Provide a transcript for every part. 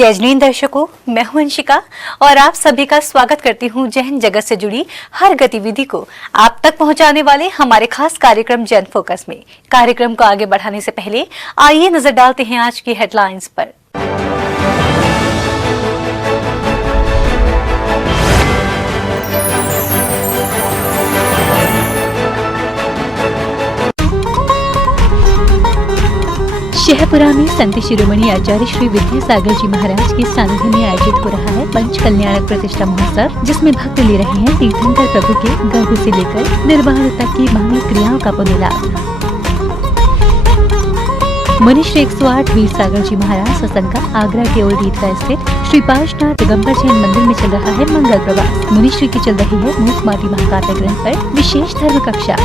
जय जैन दर्शकों, मैं हूं अंशिका और आप सभी का स्वागत करती हूं जैन जगत से जुड़ी हर गतिविधि को आप तक पहुंचाने वाले हमारे खास कार्यक्रम जैन फोकस में। कार्यक्रम को आगे बढ़ाने से पहले आइए नजर डालते हैं आज की हेडलाइंस पर। शहपुरा में संत शिरोमणि आचार्य श्री विद्यासागर जी महाराज के सानिध्य में आयोजित हो रहा है पंच कल्याणक प्रतिष्ठा महोत्सव, जिसमें भक्त ले रहे हैं तीर्थंकर प्रभु के गर्भ से लेकर निर्वाण तक की मांगलिक क्रियाओं का पुण्य लाभ। मुनिश्री 108 वीर सागर जी महाराज सत्संग का आगरा के ओल्ड ईदगाह स्थित श्री पार्श्वनाथ दिगंबर जैन मंदिर में चल रहा है मंगल प्रवास। मुनिश्री की चल रही है मूक माटी महाकाव्य ग्रंथ पर विशेष धर्म कक्षा।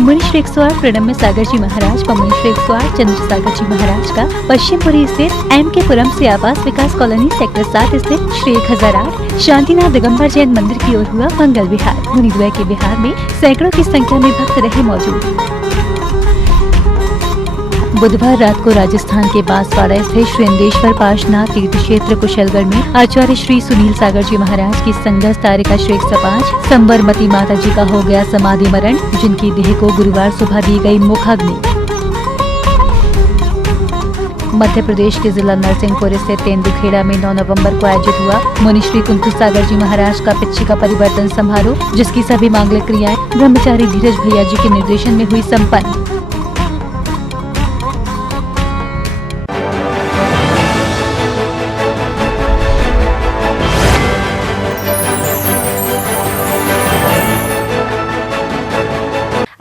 मुनिश्री 108 प्रणम्य सागर जी महाराज व मुनिश्री 108 चंद्र सागर जी महाराज का पश्चिमपुरी स्थित एमकेपुरम से आवास विकास कॉलोनी सेक्टर 7 स्थित श्री 1008 शांतिनाथ दिगंबर जैन मंदिर की ओर हुआ मंगल विहार। मुनिद्वय के विहार में सैकड़ों की संख्या में भक्त रहे मौजूद। बुधवार रात को राजस्थान के बांसवाड़ा स्थित श्री इंदेश्वर पार्श्वनाथ तीर्थ क्षेत्र कुशलगढ़ में आचार्य श्री सुनील सागर जी महाराज की संगत तारिका श्री 105 संबरमती माता जी का हो गया समाधि मरण, जिनकी देह को गुरुवार सुबह दी गई मुखाग्नि। मध्य प्रदेश के जिला नरसिंहपुर स्थित तेंदुखेड़ा में 9 नवंबर को आयोजित हुआ मुनिश्री कुंतु सागर जी महाराज का पिच्छिका परिवर्तन समारोह, जिसकी सभी मांगलिक क्रियाएं ब्रह्मचारी धीरज भैया जी के निर्देशन में हुई संपन्न।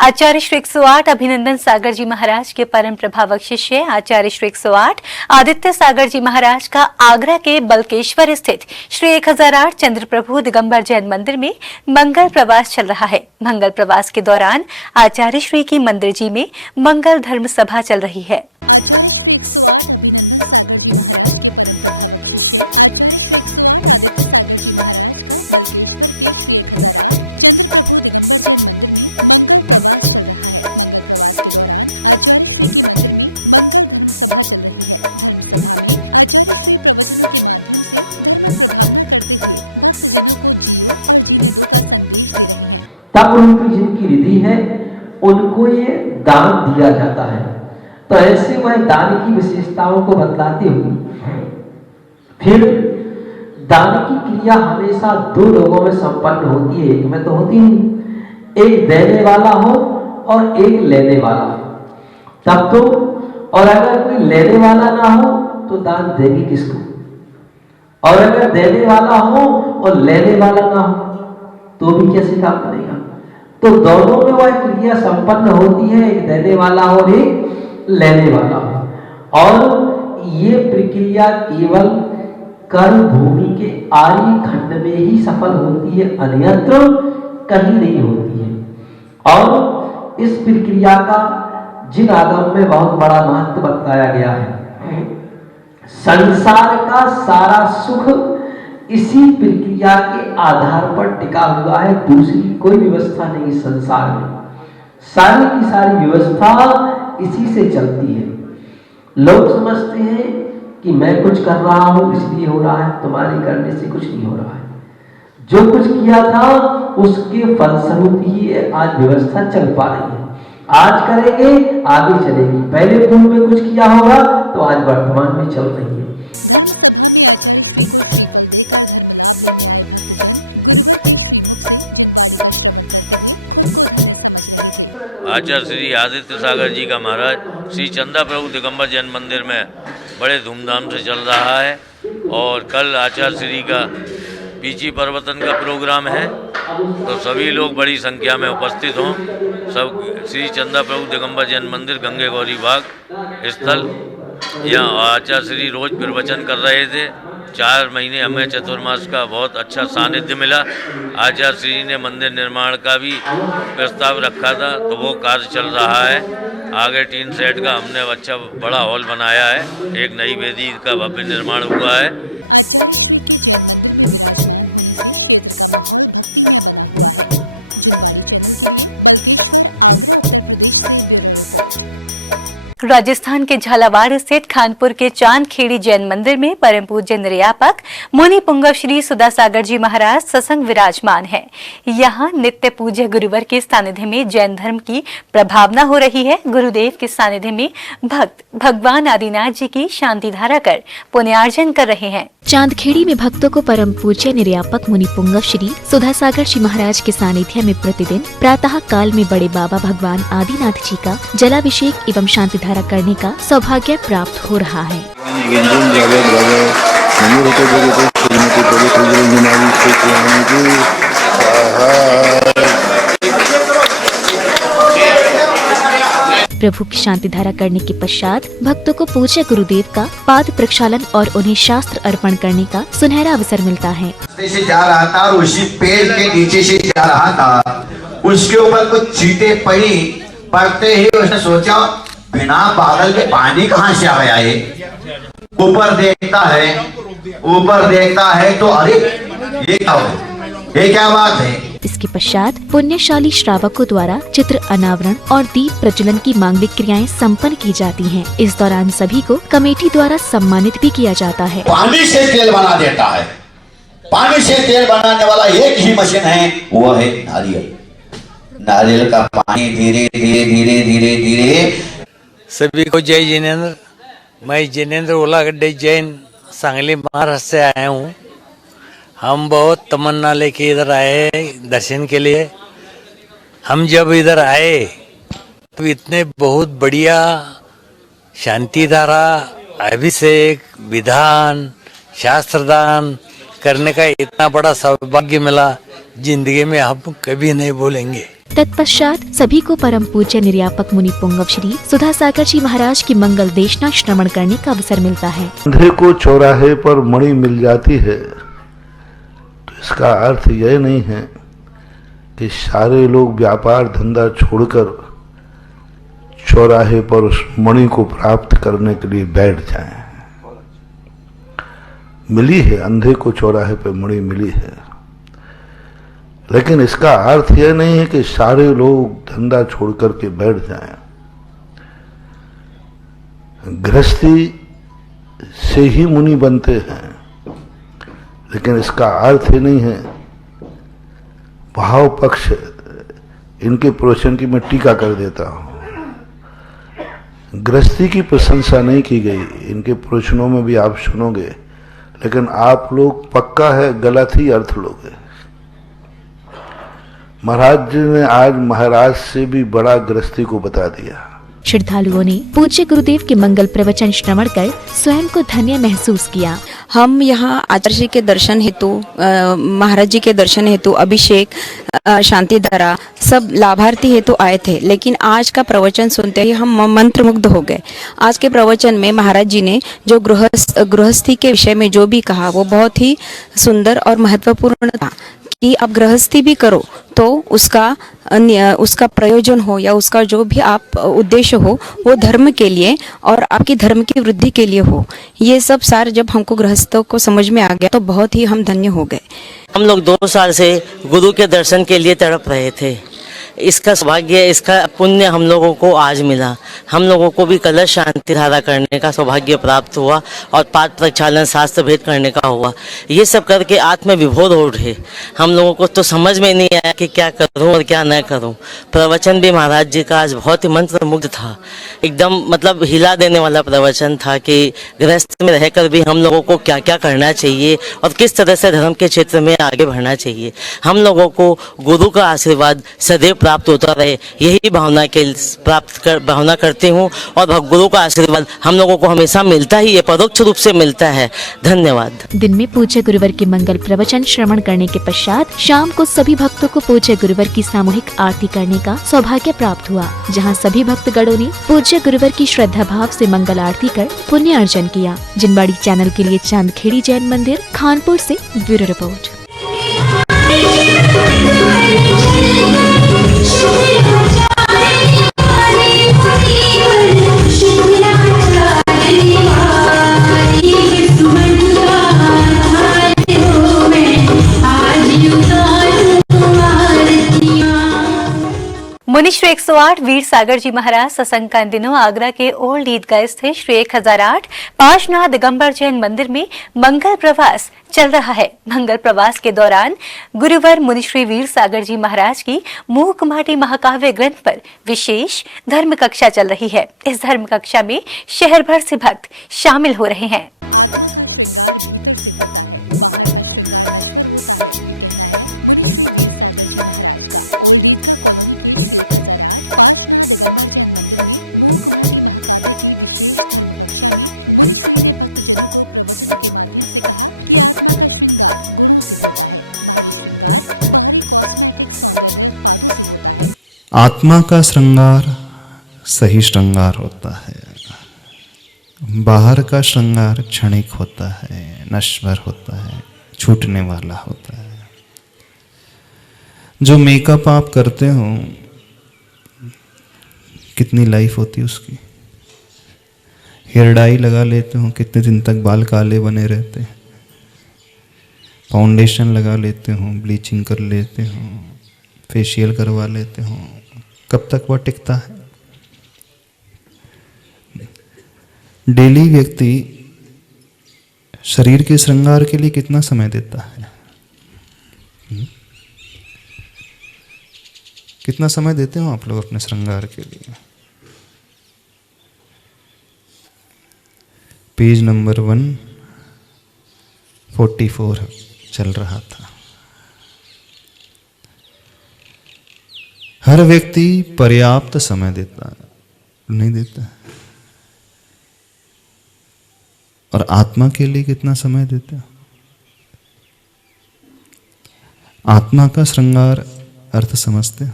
आचार्य श्री 108 अभिनंदन सागर जी महाराज के परम प्रभावक शिष्य आचार्य श्री 108 आदित्य सागर जी महाराज का आगरा के बलकेश्वर स्थित श्री 1008 चंद्र प्रभु दिगंबर जैन मंदिर में मंगल प्रवास चल रहा है। मंगल प्रवास के दौरान आचार्य श्री की मंदिर जी में मंगल धर्म सभा चल रही है। तब उनकी जिनकी रिधि है उनको ये दान दिया जाता है। तो ऐसे वह दान की विशेषताओं को बतलाते हुए फिर दान की क्रिया हमेशा 2 लोगों में संपन्न होती है, एक में तो होती नहीं। एक देने वाला हो और एक लेने वाला हो, तब तो। और अगर कोई लेने वाला ना हो तो दान देगी किसको? और अगर देने वाला हो और लेने वाला ना हो तो भी कैसे काम करेगा? तो दोनों में वह क्रिया संपन्न होती है, एक देने वाला और एक लेने वाला हो। और ये प्रक्रिया केवल कर्म भूमि के आर्य खंड में ही सफल होती है, अन्यत्र कहीं नहीं होती है। और इस प्रक्रिया का जिन आगम में बहुत बड़ा महत्व बताया गया है। संसार का सारा सुख इसी प्रक्रिया के आधार पर टिका हुआ है, दूसरी कोई व्यवस्था नहीं संसार में। सारी की सारी व्यवस्था इसी से चलती है। लोग समझते हैं कि मैं कुछ कर रहा हूं इसलिए हो रहा है, तुम्हारे करने से कुछ नहीं हो रहा है। जो कुछ किया था उसके फलस्वरूप ही आज व्यवस्था चल पा रही है। आज करेंगे आगे चलेगी, पहले पूर्व में कुछ किया होगा तो आज वर्तमान में चल रही है। आचार्य श्री आदित्य सागर जी का महाराज श्री चंदा प्रभु दिगंबर जैन मंदिर में बड़े धूमधाम से चल रहा है। और कल आचार्य श्री का पीची परिवर्तन का प्रोग्राम है, तो सभी लोग बड़ी संख्या में उपस्थित हों। सब श्री चंदा प्रभु दिगंबर जैन मंदिर गंगे गौरी बाग स्थल, यहाँ आचार्य श्री रोज प्रवचन कर रहे थे। 4 महीने हमें चतुर्मास का बहुत अच्छा सानिध्य मिला। आचार्य श्री ने मंदिर निर्माण का भी प्रस्ताव रखा था, तो वो कार्य चल रहा है। आगे 3 सेट का हमने अच्छा बड़ा हॉल बनाया है, एक नई वेदी का भव्य निर्माण हुआ है। राजस्थान के झालावाड़ स्थित खानपुर के चांदखेड़ी जैन मंदिर में परम पूज्य निर्यापक मुनि पुंगव श्री सुधा सागर जी महाराज सत्संग विराजमान है। यहाँ नित्य पूज्य गुरुवर के सानिध्य में जैन धर्म की प्रभावना हो रही है। गुरुदेव के सानिध्य में भक्त भगवान आदिनाथ जी की शांति धारा कर पुण्यार्जन कर रहे हैं। चांदखेड़ी में भक्तों को परम पूज्य निर्यापक मुनि पुंगव श्री सुधा सागर जी महाराज के सानिध्य में प्रतिदिन प्रातः काल में बड़े बाबा भगवान आदिनाथ जी का जलाभिषेक एवं शांति धारा करने का सौभाग्य प्राप्त हो रहा है। प्रभु की शांति धारा करने के पश्चात भक्तों को पूज्य गुरुदेव का पाद प्रक्षालन और उन्हें शास्त्र अर्पण करने का सुनहरा अवसर मिलता है। से जा रहा था और उसी पेड़ के नीचे से जा रहा था, उसके ऊपर कुछ चींटे पड़ते ही उसने सोचा बिना बादल के पानी कहाँ से आ गया है। ऊपर देखता है तो अरे ये क्या बात है। इसके पश्चात पुण्यशाली श्रावकों द्वारा चित्र अनावरण और दीप प्रज्वलन की मांगलिक क्रियाएं संपन्न की जाती हैं। इस दौरान सभी को कमेटी द्वारा सम्मानित भी किया जाता है। पानी से तेल बना देता है। पानी से तेल बनाने वाला एक ही मशीन है, वो है नारियल का पानी धीरे धीरे। सभी को जय जिनेंद्र। मैं जिनेंद्र ओलागड्डे जैन सांगली महाराष्ट्र से आया हूँ। हम बहुत तमन्ना लेके इधर आए दर्शन के लिए। हम जब इधर आए तो इतने बहुत बढ़िया शांति धारा, अभिषेक, विधान, शास्त्रदान करने का इतना बड़ा सौभाग्य मिला, जिंदगी में हम कभी नहीं भूलेंगे। तत्पश्चात सभी को परम पूज्य निर्यापक मुनि पुंगव श्री सुधा सागर जी महाराज की मंगल देशना श्रवण करने का अवसर मिलता है। अंधे को चौराहे पर मणि मिल जाती है तो इसका अर्थ यह नहीं है कि सारे लोग व्यापार धंधा छोड़कर चौराहे पर उस मणि को प्राप्त करने के लिए बैठ जाएं। मिली है, अंधे को चौराहे पर मणि मिली है, लेकिन इसका अर्थ यह नहीं है कि सारे लोग धंधा छोड़ करके बैठ जाएं। गृहस्थी से ही मुनि बनते हैं, लेकिन इसका अर्थ ही नहीं है। भाव पक्ष इनके प्रवचन की मैं टीका कर देता हूं। गृहस्थी की प्रशंसा नहीं की गई, इनके प्रवचनों में भी आप सुनोगे, लेकिन आप लोग पक्का है गलत ही अर्थ लोगे। महाराज जी ने आज महाराज से भी बड़ा गृहस्थी को बता दिया। श्रद्धालुओं ने पूज्य गुरुदेव के मंगल प्रवचन श्रवण कर स्वयं को धन्य महसूस किया। हम यहाँ आचार्य जी के दर्शन हेतु, महाराज जी के दर्शन हेतु, अभिषेक, शांति धारा, सब लाभार्थी हेतु आए थे, लेकिन आज का प्रवचन सुनते ही हम मंत्रमुग्ध हो गए। आज के प्रवचन में महाराज जी ने जो गृहस्थी के विषय में जो भी कहा वो बहुत ही सुंदर और महत्वपूर्ण था कि आप गृहस्थी भी करो तो उसका प्रयोजन हो या उसका जो भी आप उद्देश्य हो वो धर्म के लिए और आपकी धर्म की वृद्धि के लिए हो। ये सब सार जब हमको गृहस्थों को समझ में आ गया तो बहुत ही हम धन्य हो गए। हम लोग 2 साल से गुरु के दर्शन के लिए तड़प रहे थे। इसका सौभाग्य, इसका पुण्य हम लोगों को आज मिला। हम लोगों को भी कलश शांति धारा करने का सौभाग्य प्राप्त हुआ और पाद प्रक्षालन शास्त्र भेद करने का हुआ। ये सब करके आत्म विभोर हो उठे। हम लोगों को तो समझ में नहीं आया कि क्या करूं और क्या न करूं। प्रवचन भी महाराज जी का आज बहुत ही मंत्रमुग्ध था, एकदम मतलब हिला देने वाला प्रवचन था कि गृहस्थ में रहकर भी हम लोगों को क्या क्या करना चाहिए और किस तरह से धर्म के क्षेत्र में आगे बढ़ना चाहिए। हम लोगों को गुरु का आशीर्वाद सदैव प्राप्त होता रहे, यही भावना करती हूँ और गुरु का आशीर्वाद हम लोगों को हमेशा मिलता ही है, परोक्ष रूप से मिलता है। धन्यवाद। दिन में पूज्य गुरुवर के मंगल प्रवचन श्रवण करने के पश्चात शाम को सभी भक्तों को पूज्य गुरुवर की सामूहिक आरती करने का सौभाग्य प्राप्त हुआ, जहाँ सभी भक्तगणों ने पूज्य गुरुवर की श्रद्धा भाव से मंगल आरती कर पुण्य अर्जन किया। जिनवाड़ी चैनल के लिए चांदखेड़ी जैन मंदिर, खानपुर से ब्यूरो रिपोर्ट। मुनिश्री 108 वीर सागर जी महाराज सत्संग का इन दिनों आगरा के ओल्ड ईदगाह स्थित श्री 1008 पाशनाथ दिगंबर जैन मंदिर में मंगल प्रवास चल रहा है। मंगल प्रवास के दौरान गुरुवर मुनिश्री वीर सागर जी महाराज की मूक माटी महाकाव्य ग्रंथ पर विशेष धर्म कक्षा चल रही है। इस धर्म कक्षा में शहर भर से भक्त शामिल हो रहे हैं। आत्मा का श्रृंगार सही श्रृंगार होता है। बाहर का श्रृंगार क्षणिक होता है, नश्वर होता है, छूटने वाला होता है। जो मेकअप आप करते हो कितनी लाइफ होती है उसकी। हेयर डाई लगा लेते हो, कितने दिन तक बाल काले बने रहते हैं। फाउंडेशन लगा लेते हो, ब्लीचिंग कर लेते हो, फेशियल करवा लेते हो, कब तक वह टिकता है। डेली व्यक्ति शरीर के श्रृंगार के लिए कितना समय देता है? कितना समय देते हो आप लोग अपने श्रृंगार के लिए? पेज नंबर 144 चल रहा था। हर व्यक्ति पर्याप्त समय देता है, नहीं देता है। और आत्मा के लिए कितना समय देता है? आत्मा का श्रृंगार अर्थ समझते हो?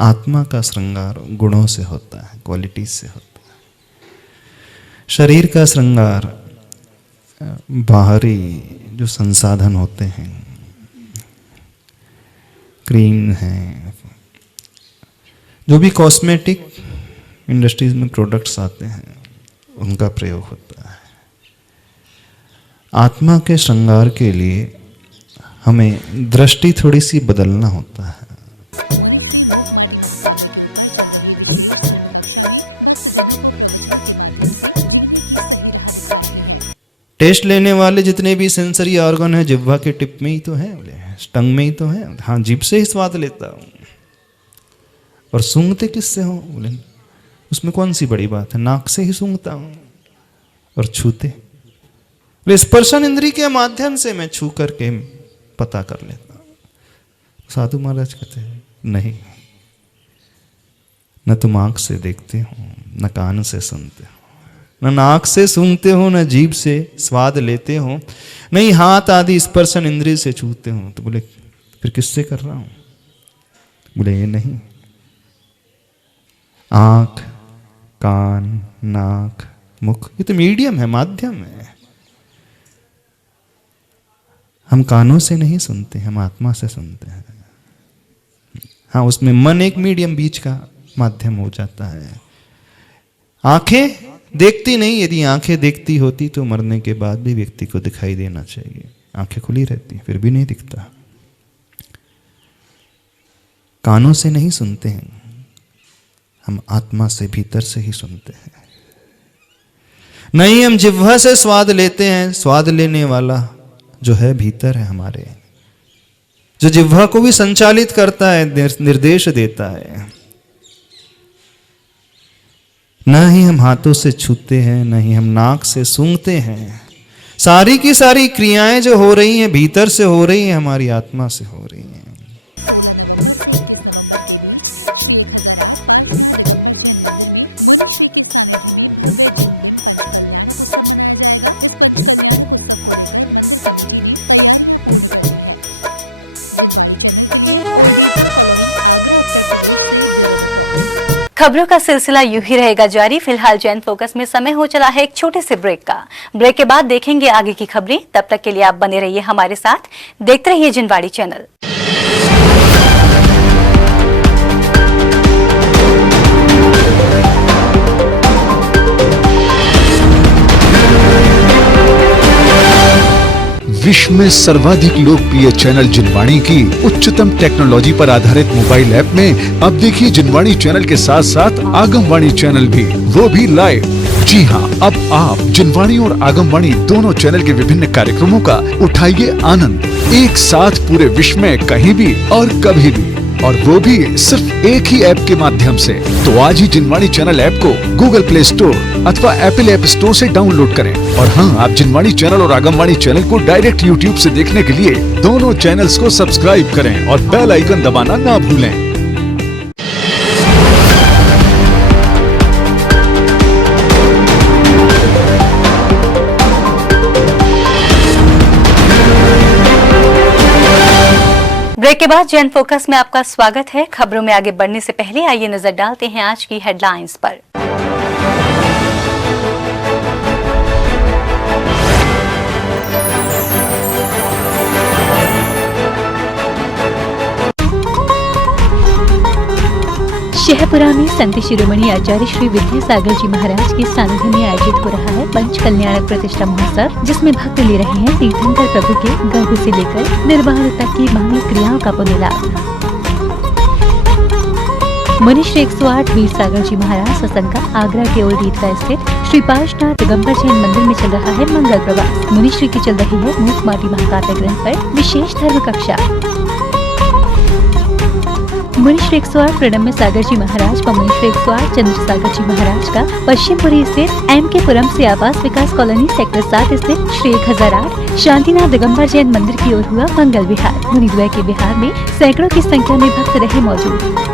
आत्मा का श्रृंगार गुणों से होता है, क्वालिटी से होता है। शरीर का श्रृंगार बाहरी जो संसाधन होते हैं, क्रीम है, जो भी कॉस्मेटिक इंडस्ट्रीज में प्रोडक्ट्स आते हैं, उनका प्रयोग होता है। आत्मा के श्रृंगार के लिए हमें दृष्टि थोड़ी सी बदलना होता है। टेस्ट लेने वाले जितने भी सेंसरी ऑर्गन है जिह्वा के टिप में ही तो है, बोले टंग में ही तो है। हाँ, जीभ से ही स्वाद लेता हूँ। और सूंघते किससे हो? बोले उसमें कौन सी बड़ी बात है, नाक से ही सूंघता हूँ। और छूते बोले स्पर्शन इंद्री के माध्यम से मैं छू करके पता कर लेता हूँ। साधु महाराज कहते हैं नहीं, न तुम आंख से देखते हो, न कान से सुनते हो, न नाक से सूंघते हो, न जीभ से स्वाद लेते हो, नहीं हाथ आदि स्पर्शन इंद्रिय से छूते हो। तो बोले फिर किससे कर रहा हूं? बोले ये नहीं, आंख, कान, नाक, मुख, ये तो मीडियम है, माध्यम है। हम कानों से नहीं सुनते, हम आत्मा से सुनते हैं। हाँ, उसमें मन एक मीडियम बीच का माध्यम हो जाता है। आंखें देखती नहीं, यदि आंखें देखती होती तो मरने के बाद भी व्यक्ति को दिखाई देना चाहिए। आंखें खुली रहती फिर भी नहीं दिखता। कानों से नहीं सुनते हैं, हम आत्मा से, भीतर से ही सुनते हैं। नहीं, हम जिह्वा से स्वाद लेते हैं। स्वाद लेने वाला जो है भीतर है हमारे, जो जिह्वा को भी संचालित करता है, निर्देश देता है। न ही हम हाथों से छूते हैं, न ही हम नाक से सूंघते हैं। सारी की सारी क्रियाएं जो हो रही हैं भीतर से हो रही हैं, हमारी आत्मा से हो रही हैं। खबरों का सिलसिला यूं ही रहेगा जारी। फिलहाल जैन फोकस में समय हो चला है एक छोटे से ब्रेक का। ब्रेक के बाद देखेंगे आगे की खबरें। तब तक के लिए आप बने रहिए हमारे साथ, देखते रहिए जिनवाड़ी चैनल। विश्व में सर्वाधिक लोकप्रिय चैनल जिनवाणी की उच्चतम टेक्नोलॉजी पर आधारित मोबाइल ऐप में अब देखिए जिनवाणी चैनल के साथ साथ आगमवाणी चैनल भी, वो भी लाइव। जी हाँ, अब आप जिनवाणी और आगमवाणी दोनों चैनल के विभिन्न कार्यक्रमों का उठाइए आनंद, एक साथ पूरे विश्व में कहीं भी और कभी भी, और वो भी सिर्फ एक ही ऐप के माध्यम से। तो आज ही जिनवाणी चैनल ऐप को गूगल प्ले स्टोर अथवा एप्पल ऐप स्टोर से डाउनलोड करें। और हाँ, आप जिनवाणी चैनल और आगमवाणी चैनल को डायरेक्ट यूट्यूब से देखने के लिए दोनों चैनल्स को सब्सक्राइब करें और बेल आइकन दबाना ना भूलें। ब्रेक के बाद जन फोकस में आपका स्वागत है। खबरों में आगे बढ़ने से पहले आइए नजर डालते हैं आज की हेडलाइंस पर। शहपुरा में संत शिरोमणि आचार्य श्री विद्यासागर जी महाराज के सानिध्य में आयोजित हो रहा है पंच कल्याणक प्रतिष्ठा महोत्सव, जिसमें भक्त ले रहे हैं तीर्थंकर प्रभु के गर्भ से लेकर निर्वाण तक की मांगलिक क्रियाओं का पुण्य लाभ। मुनिश्री 108 वीर सागर जी महाराज सत्संग का आगरा के ओल्ड ईदगाह स्थित श्री पार्श्वनाथ दिगंबर जैन मंदिर में चल रहा है मंगल प्रवास। मुनिश्री की चल रही है मूक माटी महाकाव्य ग्रंथ पर विशेष धर्म कक्षा। मुनिश्री 108 प्रणम्य सागर जी महाराज व मुनिश्री 108 चंद्र सागर जी महाराज का पश्चिमपुरी स्थित एमकेपुरम से आवास विकास कॉलोनी सेक्टर 7 स्थित श्री 1008 शांतिनाथ दिगंबर जैन मंदिर की ओर हुआ मंगल विहार। मुनिद्वय के विहार में सैकड़ों की संख्या में भक्त रहे मौजूद।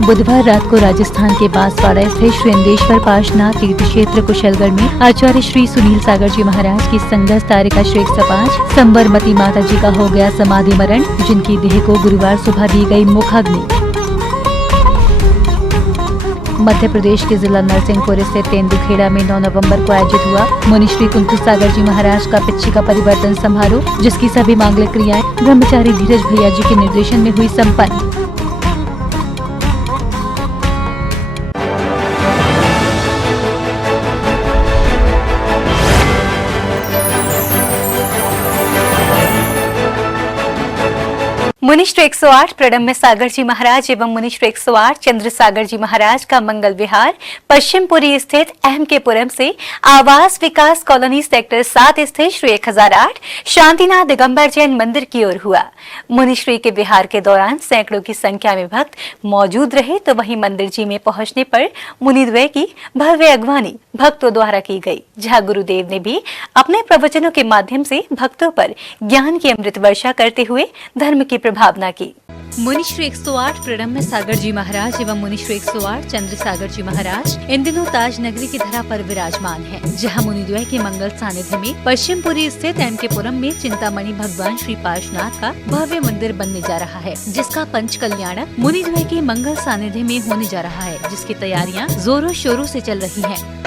बुधवार रात को राजस्थान के बांसवाड़ा स्थित श्री इंदेश्वर पार्श्वनाथ तीर्थ क्षेत्र कुशलगढ़ में आचार्य श्री सुनील सागर जी महाराज की संगत तारिका श्री 105 संबरमती माता जी का हो गया समाधि मरण, जिनकी देह को गुरुवार सुबह दी गई मुखाग्नि। मध्य प्रदेश के जिला नरसिंहपुर स्थित तेंदुखेड़ा में 9 नवंबर को आयोजित हुआ मुनिश्री कुंतु सागर जी महाराज का पिच्ची का परिवर्तन समारोह, जिसकी सभी मांगलिक क्रियाएं ब्रह्मचारी धीरज भैया जी के निर्देशन में हुई संपन्न। मुनिश्री 108 प्रणम्य सागर जी महाराज एवं मुनिश्री 108 चंद्र सागर जी महाराज का मंगल विहार पश्चिमपुरी स्थित एमकेपुरम से आवास विकास कॉलोनी सेक्टर 7 स्थित श्री 1008 शांतिनाथ दिगंबर जैन मंदिर की ओर हुआ। मुनिश्री के विहार के दौरान सैकड़ों की संख्या में भक्त मौजूद रहे, तो वहीं मंदिर जी में पहुंचने पर मुनिद्वय की भव्य अगवानी भक्तों द्वारा की गई, जहां गुरुदेव ने भी अपने प्रवचनों के माध्यम से भक्तों पर ज्ञान की अमृत वर्षा करते हुए धर्म की भावना की। मुनिश्री 108 प्रणम्य सागर जी महाराज एवं मुनिश्री 108 चंद्र सागर जी महाराज इन दिनों ताज नगरी की धरा पर विराजमान हैं, जहां मुनिद्वय के मंगल सानिध्य में पश्चिमपुरी स्थित एमकेपुरम में चिंतामणि भगवान श्री पार्श्वनाथ का भव्य मंदिर बनने जा रहा है, जिसका पंच कल्याणक मुनिद्वय के मंगल सानिध्य में होने जा रहा है, जिसकी तैयारियां जोरों शोरों से चल रही हैं।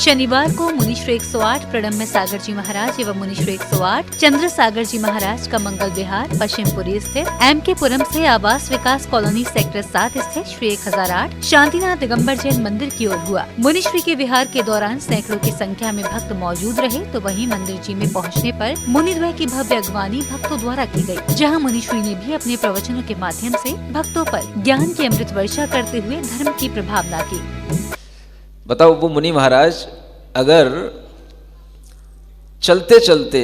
शनिवार को मुनिश्री 108 प्रणम्य सागर जी महाराज एवं मुनिश्री 108 चंद्र सागर जी महाराज का मंगल विहार पश्चिमपुरी स्थित एमकेपुरम से आवास विकास कॉलोनी सेक्टर 7 स्थित श्री 1008 शांतिनाथ दिगंबर जैन मंदिर की ओर हुआ। मुनिश्री के विहार के दौरान सैकड़ों की संख्या में भक्त मौजूद रहे, तो वहीं मंदिर जी में पहुंचने पर मुनिद्वय की भव्य अगवानी भक्तों द्वारा की गई, जहां मुनिश्री ने भी अपने प्रवचनों के माध्यम से भक्तों पर ज्ञान की अमृत वर्षा करते हुए धर्म की प्रभावना की। बताओ, वो मुनि महाराज अगर चलते चलते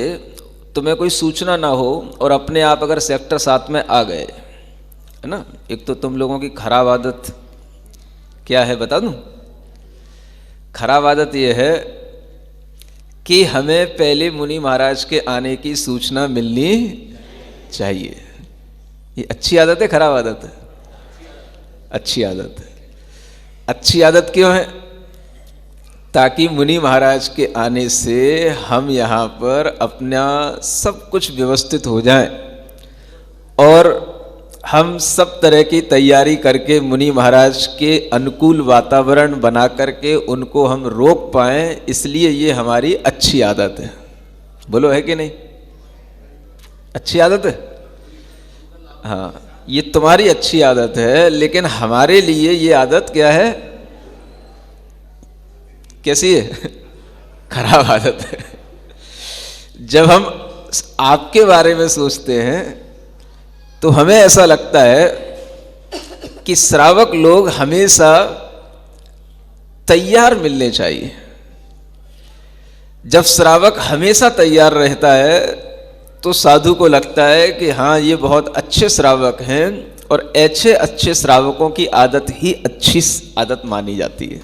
तुम्हें कोई सूचना ना हो और अपने आप अगर सेक्टर 7 में आ गए, है ना, एक तो तुम लोगों की खराब आदत क्या है बता दूं? खराब आदत ये है कि हमें पहले मुनि महाराज के आने की सूचना मिलनी चाहिए। ये अच्छी आदत है, खराब आदत है? अच्छी आदत है। अच्छी आदत क्यों है? ताकि मुनि महाराज के आने से हम यहाँ पर अपना सब कुछ व्यवस्थित हो जाए और हम सब तरह की तैयारी करके मुनि महाराज के अनुकूल वातावरण बना करके उनको हम रोक पाएं। इसलिए ये हमारी अच्छी आदत है। बोलो, है कि नहीं? अच्छी आदत है। हाँ, ये तुम्हारी अच्छी आदत है, लेकिन हमारे लिए ये आदत क्या है? कैसी है? खराब आदत है। जब हम आपके बारे में सोचते हैं तो हमें ऐसा लगता है कि श्रावक लोग हमेशा तैयार मिलने चाहिए। जब श्रावक हमेशा तैयार रहता है तो साधु को लगता है कि हाँ, ये बहुत अच्छे श्रावक हैं, और ऐसे अच्छे श्रावकों की आदत ही अच्छी आदत मानी जाती है।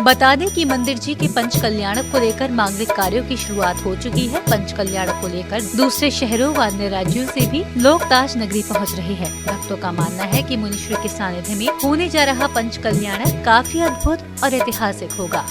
बता दें कि मंदिर जी के पंच कल्याणक को लेकर मांगलिक कार्यों की शुरुआत हो चुकी है। पंच कल्याणक को लेकर दूसरे शहरों व अन्य राज्यों से भी लोग ताज नगरी पहुंच रहे हैं। भक्तों का मानना है कि मुनिश्री के सानिध्य में होने जा रहा पंच कल्याणक काफी अद्भुत और ऐतिहासिक होगा।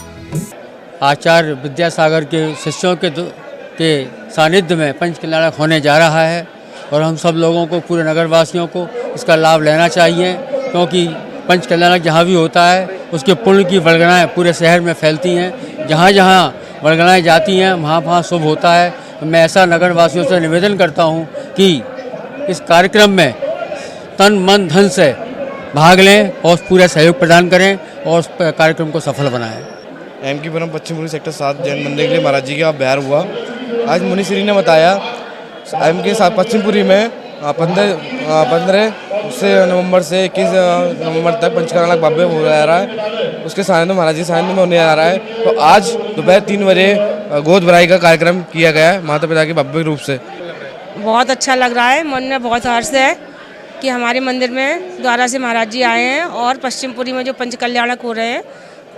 आचार्य विद्यासागर के शिष्यों के सानिध्य में पंच कल्याणक होने जा रहा है, और हम सब लोगों को, पूरे नगरवासियों को इसका लाभ लेना चाहिए, क्योंकि पंच कल्याणक जहाँ भी होता है उसके पुण्य की वरगनाएँ पूरे शहर में फैलती हैं। जहाँ जहाँ वरगनाएँ जाती हैं वहाँ वहाँ शुभ होता है। तो मैं ऐसा नगरवासियों से निवेदन करता हूँ कि इस कार्यक्रम में तन मन धन से भाग लें और पूरा सहयोग प्रदान करें और उस कार्यक्रम को सफल बनाएं। एमकीपुरम पश्चिमपुरी सेक्टर 7 जैन मंदिर के लिए महाराज जी का बिहार हुआ। आज मुनिश्री ने बताया एमके पश्चिमपुरी में 15 नवंबर से 21 नवंबर तक पंच कल्याणक भव्य हो रहा है। उसके सानिध्य महाराज जी सानिध्य में होने जा रहा है। तो आज दोपहर 3 बजे गोद भराई का कार्यक्रम किया गया है माता पिता के भव्य रूप से। बहुत अच्छा लग रहा है, मन में बहुत हर्ष है कि हमारे मंदिर में द्वारा से महाराज जी आए हैं, और पश्चिमपुरी में जो पंच कल्याणक हो रहे हैं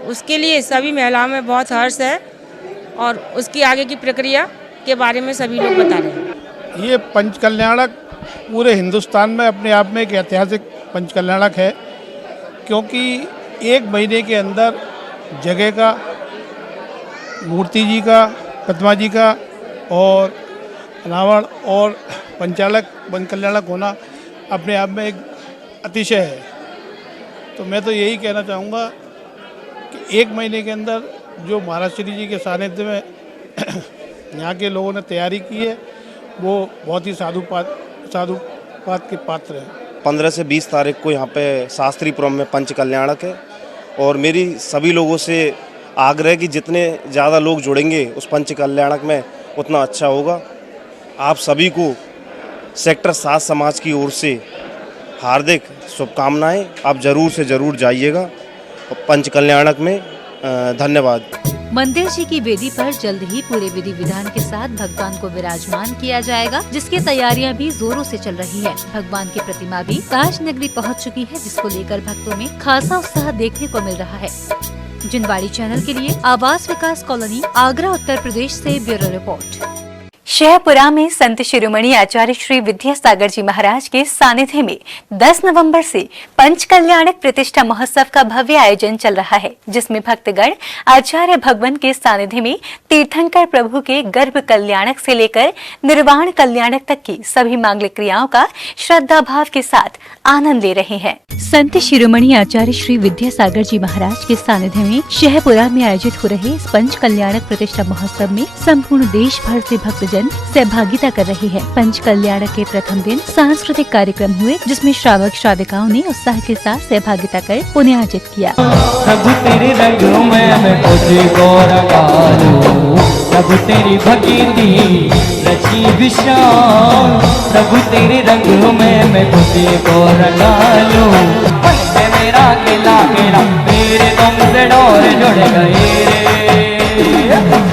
उसके लिए सभी महिलाओं में बहुत हर्ष है, और उसकी आगे की प्रक्रिया के बारे में सभी लोग बता रहे हैं। ये पंच कल्याणक पूरे हिंदुस्तान में अपने आप में एक ऐतिहासिक पंच कल्याणक है, क्योंकि 1 महीने के अंदर जगह का, मूर्ति जी का, प्रतिमा जी का और रावण और पंच कल्याणक होना अपने आप में एक अतिशय है। तो मैं तो यही कहना चाहूँगा कि 1 महीने के अंदर जो महाराज श्री जी के सानिध्य में यहाँ के लोगों ने तैयारी की है वो बहुत ही साधुपात के पात्र है। 15 से 20 तारीख को यहाँ पे शास्त्रीपुरम में पंच कल्याणक है, और मेरी सभी लोगों से आग्रह कि जितने ज़्यादा लोग जुड़ेंगे उस पंच कल्याणक में उतना अच्छा होगा। आप सभी को सेक्टर 7 समाज की ओर से हार्दिक शुभकामनाएं। आप ज़रूर से ज़रूर जाइएगा पंच कल्याणक में। धन्यवाद। मंदिर जी की वेदी पर जल्द ही पूरे विधि विधान के साथ भगवान को विराजमान किया जाएगा, जिसकी तैयारियां भी जोरों से चल रही है। भगवान की प्रतिमा भी ताज नगरी पहुंच चुकी है, जिसको लेकर भक्तों में खासा उत्साह देखने को मिल रहा है। जिनवाड़ी चैनल के लिए आवास विकास कॉलोनी, आगरा, उत्तर प्रदेश से ब्यूरो रिपोर्ट। शहपुरा में संत शिरोमणि आचार्य श्री विद्यासागर जी महाराज के सानिध्य में 10 नवंबर से पंच कल्याणक प्रतिष्ठा महोत्सव का भव्य आयोजन चल रहा है, जिसमें भक्तगण आचार्य भगवान के सानिध्य में तीर्थंकर प्रभु के गर्भ कल्याणक से लेकर निर्वाण कल्याणक तक की सभी मांगलिक क्रियाओं का श्रद्धा भाव के साथ आनंद ले रहे हैं। संत शिरोमणि आचार्य श्री विद्यासागर जी महाराज के सानिध्य में शहपुरा में आयोजित हो रहे इस पंच कल्याणक प्रतिष्ठा महोत्सव में संपूर्ण देश भर से भक्तजन सहभागिता कर रहे हैं। पंच कल्याणक के प्रथम दिन सांस्कृतिक कार्यक्रम हुए, जिसमें श्रावक श्राविकाओं ने उत्साह के साथ सहभागिता कर पुण्यार्जित किया। प्रभु तेरे रंगों में मैं तुझको रंगा लूं, प्रभु तेरी भक्ति रची विशाल, प्रभु तेरे रंगों में मैं तुझको रंगा लूं। मन में मेरा केला केला मेरे तुम से डोर जुड़ गए रे,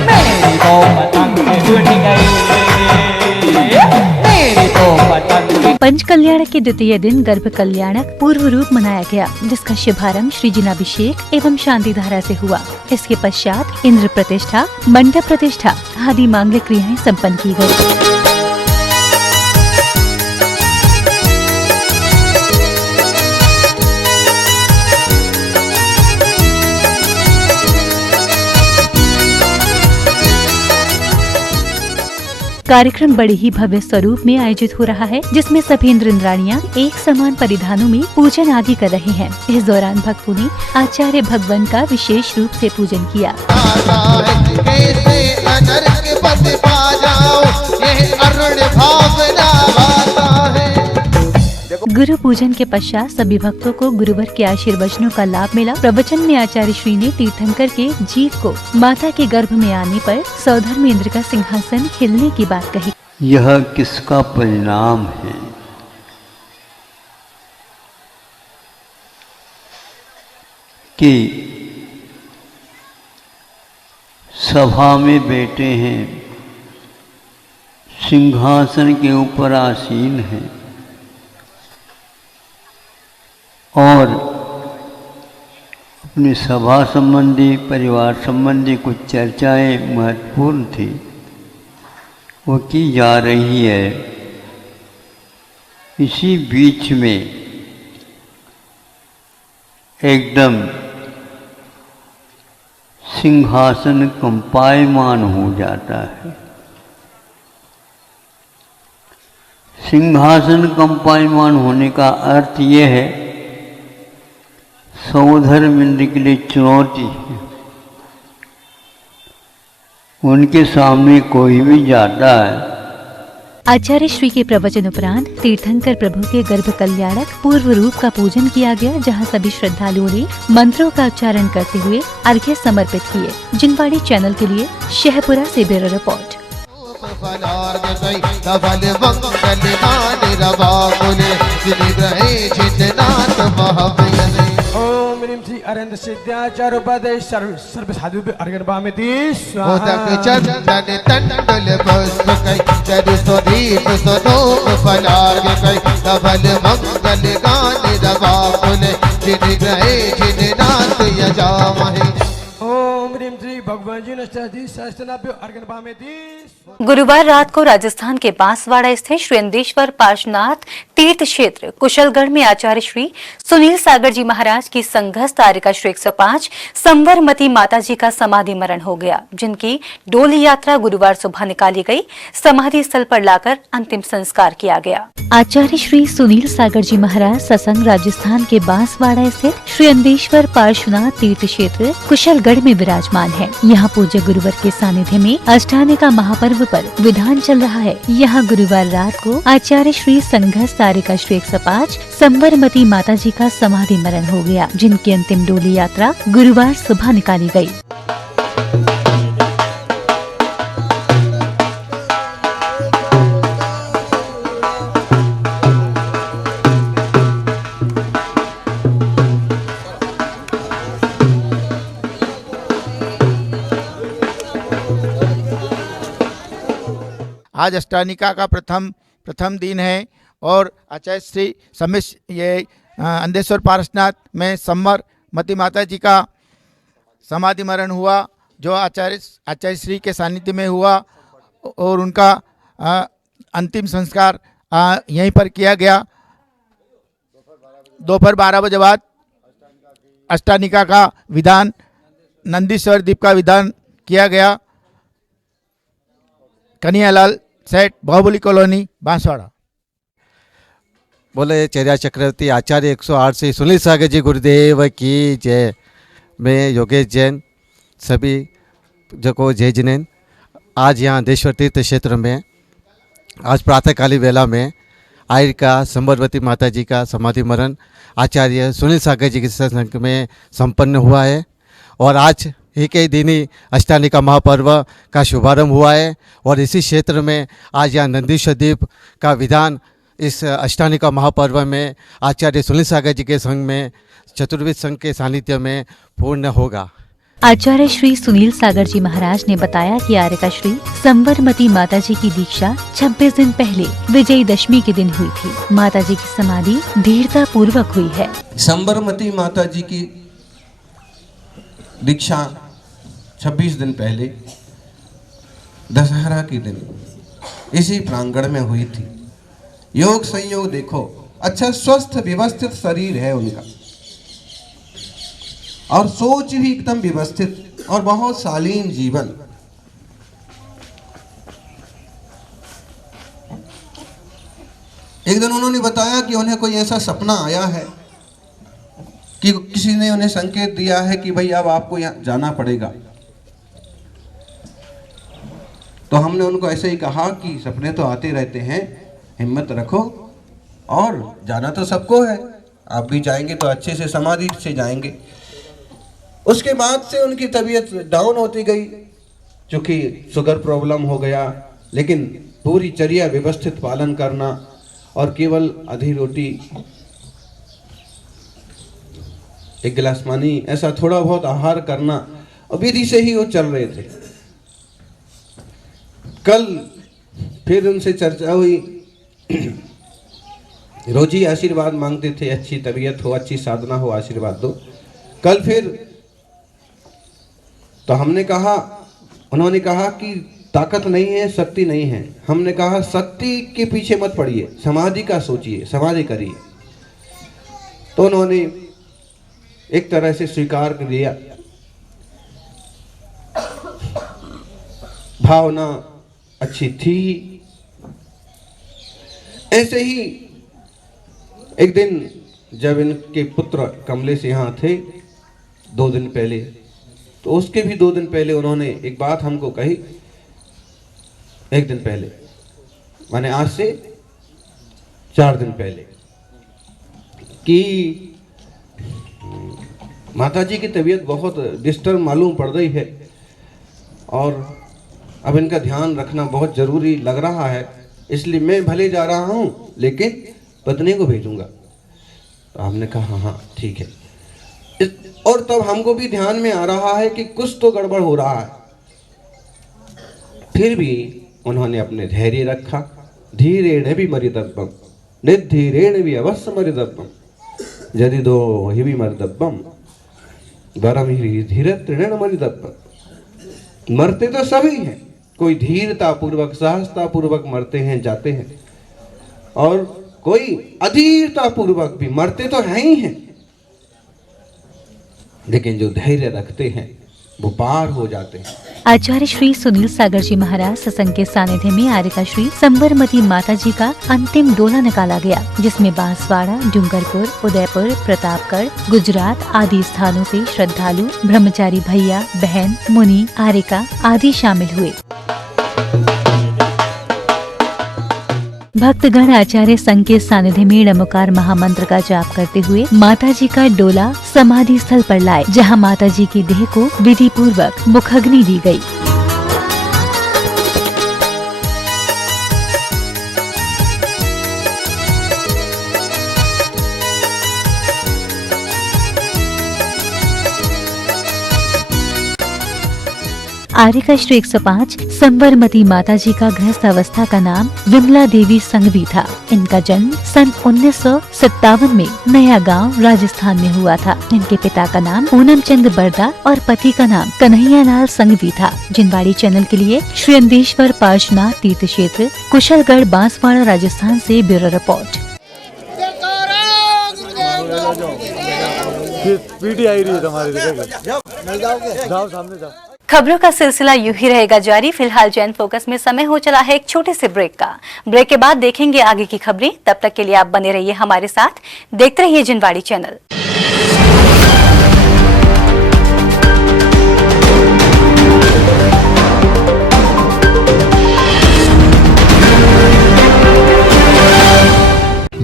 मेरी तो पतंग जुड़ गई। पंच कल्याणक के द्वितीय दिन गर्भ कल्याणक पूर्व रूप मनाया गया, जिसका शुभारंभ श्री जिनाभिषेक एवं शांति धारा से हुआ। इसके पश्चात इंद्र प्रतिष्ठा, मंडप प्रतिष्ठा आदि मांगलिक क्रियाएं संपन्न की गयी। कार्यक्रम बड़े ही भव्य स्वरूप में आयोजित हो रहा है, जिसमें सभी इंद्राणियां एक समान परिधानों में पूजन आदि कर रहे हैं। इस दौरान भक्तों ने आचार्य भगवान का विशेष रूप से पूजन किया। गुरु पूजन के पश्चात सभी भक्तों को गुरुवर के आशीर्वचनों का लाभ मिला। प्रवचन में आचार्य श्री ने तीर्थंकर के जीव को माता के गर्भ में आने पर सौधर्म इंद्र का सिंहासन हिलने की बात कही। यह किसका परिणाम है कि सभा में बैठे हैं, सिंहासन के ऊपर आसीन हैं और अपनी सभा संबंधी, परिवार संबंधी कुछ चर्चाएं महत्वपूर्ण थी, वो की जा रही है। इसी बीच में एकदम सिंहासन कंपायमान हो जाता है। सिंहासन कंपायमान होने का अर्थ यह है, सौधर्म इंद्र के लिए चुनौती है। उनके सामने कोई भी जाता है। आचार्य श्री के प्रवचन उपरांत तीर्थंकर प्रभु के गर्भ कल्याणक पूर्व रूप का पूजन किया गया, जहां सभी श्रद्धालुओं ने मंत्रों का उच्चारण करते हुए अर्घ्य समर्पित किए। जिनवाड़ी चैनल के लिए शहपुरा से ब्यूरो रिपोर्ट। ओम ह्रीं श्री अरविंद सिद्धाचार्य उपदेश सर्व साधु अर्घ्यभामिति स्वाहा। चंदन तंडुल पुष्प कई चरु स्वदीप स्वरूप फलार्घ्य कई धवल मंगल गान रवा पुने जिन ग्रहे जिन नाथ यजामहे। ओम ह्रीं श्री भगवान जी नष्टि सहस्त्रनाभ्यो अर्घ्यभामिति। गुरुवार रात को राजस्थान के बांसवाड़ा स्थित श्री अंदेश्वर पार्श्वनाथ तीर्थ क्षेत्र कुशलगढ़ में आचार्य श्री सुनील सागर जी महाराज की संघस्थ तारिका श्री 105 संवरमती माता जी का समाधि मरण हो गया, जिनकी डोली यात्रा गुरुवार सुबह निकाली गई। समाधि स्थल पर लाकर अंतिम संस्कार किया गया। आचार्य श्री सुनील सागर जी महाराज सत्संग राजस्थान के बांसवाड़ा स्थित श्री अंदेश्वर पार्श्वनाथ तीर्थ क्षेत्र कुशलगढ़ में विराजमान है। यहाँ पूज्य गुरुवर के सानिध्य में अष्टानिका महापर्व पर विधान चल रहा है। यहाँ गुरुवार रात को आचार्य श्री संघस्थ तारिका श्री 105 संवरमती माता जी का समाधि मरण हो गया, जिनकी अंतिम डोली यात्रा गुरुवार सुबह निकाली गई। आज अष्टानिका का प्रथम दिन है और आचार्य श्री समेश ये अंदेश्वर पार्श्वनाथ में संवरमती माता जी का समाधि मरण हुआ, जो आचार्य श्री के सानिध्य में हुआ और उनका अंतिम संस्कार यहीं पर किया गया। दोपहर 12 बजे बाद अष्टानिका का विधान नंदीश्वर द्वीप का विधान किया गया। कन्हैयालाल सेठ, बाहुबली कॉलोनी, बांसवाड़ा। बोले चर्या चक्रवर्ती आचार्य 108 से सुनील सागर जी गुरुदेव की जय। मैं योगेश जैन, सभी जगह जय जिनेन। आज यहाँ अंदेश्वर तीर्थ क्षेत्र में आज प्रातःकाली वेला में आयर का संवरमती माता जी का समाधि मरण आचार्य सुनील सागर जी के सत्संग में संपन्न हुआ है और आज एक ही दिन ही अष्टानिका महापर्व का शुभारंभ हुआ है और इसी क्षेत्र में आज यहाँ नंदीश्वर द्वीप का विधान इस अष्टानिका महापर्व में आचार्य सुनील सागर जी के संग में चतुर्वेद संघ के सानिध्य में पूर्ण होगा। आचार्य श्री सुनील सागर जी महाराज ने बताया कि आर्यका श्री संवरमती माता जी की दीक्षा 26 दिन पहले विजयदशमी के दिन हुई थी। माता जी की समाधि धीरता पूर्वक हुई है। संवरमती माता जी की दीक्षा 26 दिन पहले दशहरा के दिन इसी प्रांगण में हुई थी। योग संयोग देखो, अच्छा स्वस्थ व्यवस्थित शरीर है उनका और सोच भी एकदम व्यवस्थित और बहुत शालीन जीवन। एक दिन उन्होंने बताया कि उन्हें कोई ऐसा सपना आया है कि किसी ने उन्हें संकेत दिया है कि भाई अब आपको यहाँ जाना पड़ेगा। तो हमने उनको ऐसे ही कहा कि सपने तो आते रहते हैं, हिम्मत रखो और जाना तो सबको है, आप भी जाएंगे तो अच्छे से समाधि से जाएंगे। उसके बाद से उनकी तबीयत डाउन होती गई, चूँकि शुगर प्रॉब्लम हो गया, लेकिन पूरी चर्या व्यवस्थित पालन करना और केवल आधी रोटी, एक गिलास पानी, ऐसा थोड़ा बहुत आहार करना और विधि से ही वो चल रहे थे। कल फिर उनसे चर्चा हुई, रोज ही आशीर्वाद मांगते थे, अच्छी तबीयत हो, अच्छी साधना हो, आशीर्वाद दो। कल फिर तो हमने कहा, उन्होंने कहा कि ताकत नहीं है, शक्ति नहीं है। हमने कहा शक्ति के पीछे मत पड़िए, समाधि का सोचिए, समाधि करिए। तो उन्होंने एक तरह से स्वीकार कर लिया। भावना अच्छी थी। ऐसे ही एक दिन जब इनके पुत्र कमलेश यहाँ थे 2 दिन पहले, तो उसके भी 2 दिन पहले उन्होंने एक बात हमको कही। 1 दिन पहले माने आज से 4 दिन पहले, कि माताजी की तबीयत बहुत डिस्टर्ब मालूम पड़ रही है और अब इनका ध्यान रखना बहुत ज़रूरी लग रहा है, इसलिए मैं भले जा रहा हूँ लेकिन पत्नी को भेजूंगा। तो हमने कहा हाँ ठीक है। और तब हमको भी ध्यान में आ रहा है कि कुछ तो गड़बड़ हो रहा है। फिर भी उन्होंने अपने धैर्य रखा। धीरेण भी मरितव्यम, निर्धीरेण भी अवश्य मरितव्यम, यदि दो ही भी मरितव्यम, वरम ही धीरत्रेण मरितव्यम। मरते तो सभी हैं, कोई धीरता पूर्वक, सहजता पूर्वक मरते हैं, जाते हैं, और कोई अधीरता पूर्वक भी मरते तो है ही हैं, लेकिन जो धैर्य रखते हैं वो पार हो जाते हैं। आचार्य श्री सुनील सागर जी महाराज सत्संग के सानिध्य में आरिका श्री संबरमती माता जी का अंतिम डोला निकाला गया, जिसमें बांसवाड़ा, डूंगरपुर, उदयपुर, प्रतापगढ़, गुजरात आदि स्थानों से श्रद्धालु, ब्रह्मचारी भैया, बहन, मुनि, आरिका आदि शामिल हुए। भक्तगण आचार्य संघ के सानिध्य में नमोकार महामंत्र का जाप करते हुए माता जी का डोला समाधि स्थल पर लाए, जहां माता जी की देह को विधि पूर्वक मुखाग्नि दी गई। आरिका श्री 105 संबरमती माता जी का गृहस्थ अवस्था का नाम विमला देवी संघवी था। इनका जन्म सन 1957 में नया गांव राजस्थान में हुआ था। इनके पिता का नाम पूनम चंद बरदा और पति का नाम कन्हैयालाल संघवी था। जिनवाड़ी चैनल के लिए श्री अंदेश्वर पार्श्वनाथ तीर्थ क्षेत्र, कुशलगढ़, बांसवाड़ा, राजस्थान से ब्यूरो रिपोर्ट। खबरों का सिलसिला यूं ही रहेगा जारी। फिलहाल जैन फोकस में समय हो चला है एक छोटे से ब्रेक का। ब्रेक के बाद देखेंगे आगे की खबरें। तब तक के लिए आप बने रहिए हमारे साथ, देखते रहिए जिनवाड़ी चैनल।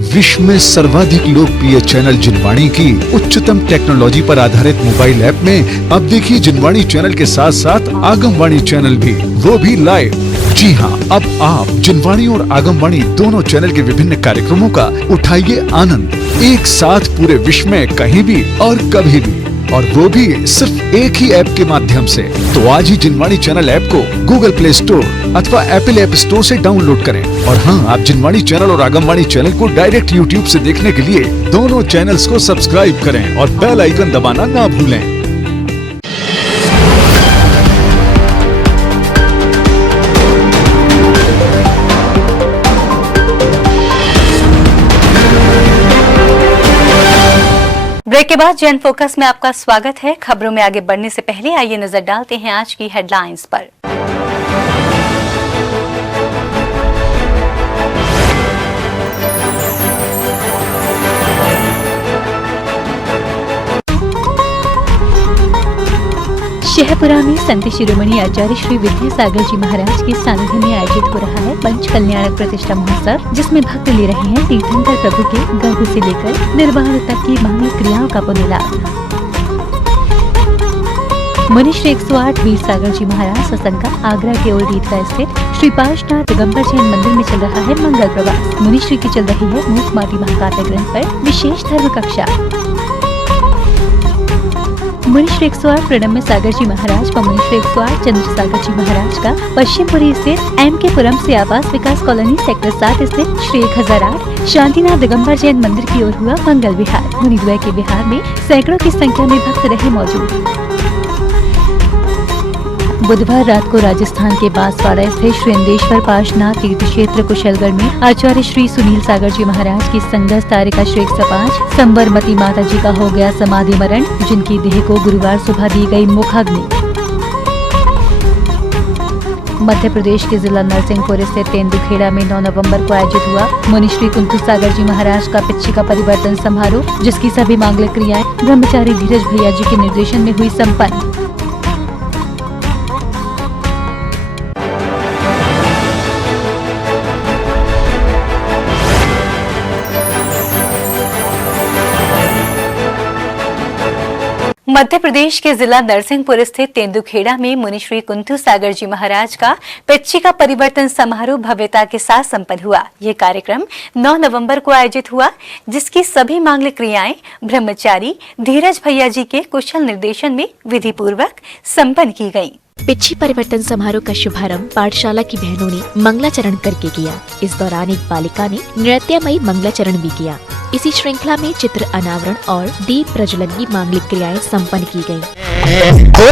विश्व में सर्वाधिक लोकप्रिय चैनल जिनवाणी की उच्चतम टेक्नोलॉजी पर आधारित मोबाइल ऐप में अब देखिए जिनवाणी चैनल के साथ साथ आगमवाणी चैनल भी, वो भी लाइव। जी हाँ, अब आप जिनवाणी और आगमवाणी दोनों चैनल के विभिन्न कार्यक्रमों का उठाइए आनंद, एक साथ पूरे विश्व में कहीं भी और कभी भी, और वो भी सिर्फ एक ही ऐप के माध्यम से। तो आज ही जिनवाणी चैनल ऐप को गूगल प्ले स्टोर अथवा एप्पल ऐप स्टोर से डाउनलोड करें। और हाँ, आप जिनवाणी चैनल और आगमवाणी चैनल को डायरेक्ट यूट्यूब से देखने के लिए दोनों चैनल्स को सब्सक्राइब करें और बेल आइकन दबाना ना भूलें। ब्रेक के बाद जैन फोकस में आपका स्वागत है। खबरों में आगे बढ़ने से पहले आइए नजर डालते हैं आज की हेडलाइंस पर। शहपुरा में संत शिरोमणि आचार्य श्री विद्यासागर जी महाराज के सानिध्य में आयोजित हो रहा है पंच कल्याणक प्रतिष्ठा महोत्सव, जिसमें भक्त ले रहे हैं तीर्थंकर प्रभु के गर्भ से लेकर निर्वाण तक की मांगलिक क्रियाओं का पुण्य लाभ। मुनिश्री 108 वीर सागर जी महाराज सत्संग का आगरा के ओल्ड ईदगाह स्थित श्री पार्श्वनाथ दिगंबर जैन मंदिर में चल रहा है मंगल प्रवास। मुनिश्री की चल रही है मूक माटी महाकाव्य ग्रंथ पर विशेष धर्म कक्षा। मुनिश्री 108 प्रणम्य सागर जी महाराज व मुनिश्री 108 चंद्र सागर जी महाराज का पश्चिमपुरी स्थित MK पुरम से आवास विकास कॉलोनी सेक्टर 7 स्थित श्री 1008 शांतिनाथ दिगंबर जैन मंदिर की ओर हुआ मंगल विहार। मुनिद्वय के विहार में सैकड़ों की संख्या में भक्त रहे मौजूद। बुधवार रात को राजस्थान के बांसवाड़ा स्थित श्री इंदेश्वर पार्श्वनाथ तीर्थ क्षेत्र कुशलगढ़ में आचार्य श्री सुनील सागर जी महाराज की संगत तारिका श्री 105 संबरमती माता जी का हो गया समाधि मरण, जिनकी देह को गुरुवार सुबह दी गई मुखाग्नि। मध्य प्रदेश के जिला नरसिंहपुर स्थित तेंदुखेड़ा में 9 नवंबर को आयोजित हुआ मुनिश्री कुंतु सागर जी महाराज का पिच्ची का परिवर्तन समारोह, जिसकी सभी मांगलिक क्रियाएं ब्रह्मचारी धीरज भैया जी के निर्देशन में हुई संपन्न। मध्य प्रदेश के जिला नरसिंहपुर स्थित तेंदुखेड़ा में मुनिश्री कुंतु सागर जी महाराज का पिच्ची का परिवर्तन समारोह भव्यता के साथ संपन्न हुआ। ये कार्यक्रम 9 नवंबर को आयोजित हुआ, जिसकी सभी मांगलिक क्रियाएं ब्रह्मचारी धीरज भैया जी के कुशल निर्देशन में विधि पूर्वक संपन्न की गयी। पिच्ची परिवर्तन समारोह का शुभारंभ पाठशाला की बहनों ने मंगलाचरण करके किया। इस दौरान एक बालिका ने नृत्यमयी मंगलाचरण भी किया। इसी श्रृंखला में चित्र अनावरण और दीप प्रज्वलन की मांगलिक क्रियाएं संपन्न की गयी।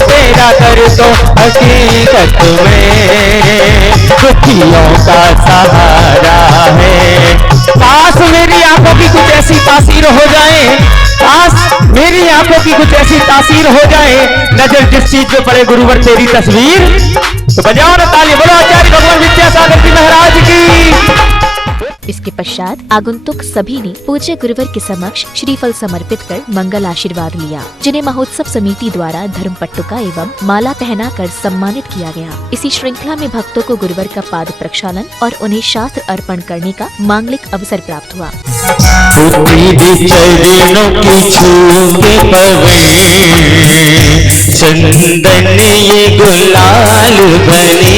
तेरा दर तो हकीकत में दुखियों का सहारा है। काश मेरी आंखों की कुछ ऐसी तासीर हो जाए, काश मेरी आंखों की कुछ ऐसी तासीर हो जाए, नजर जिस चीज पे पड़े गुरुवर तेरी तस्वीर, तो बजाओ ना ताली, बोलो आचार्य भगवान विद्यासागर जी महाराज की। इसके पश्चात आगंतुक सभी ने पूज्य गुरुवर के समक्ष श्रीफल समर्पित कर मंगल आशीर्वाद लिया, जिन्हें महोत्सव समिति द्वारा धर्म पट्टुका एवं माला पहनाकर सम्मानित किया गया। इसी श्रृंखला में भक्तों को गुरुवर का पाद प्रक्षालन और उन्हें शास्त्र अर्पण करने का मांगलिक अवसर प्राप्त हुआ। चंदन ये गुलाल बने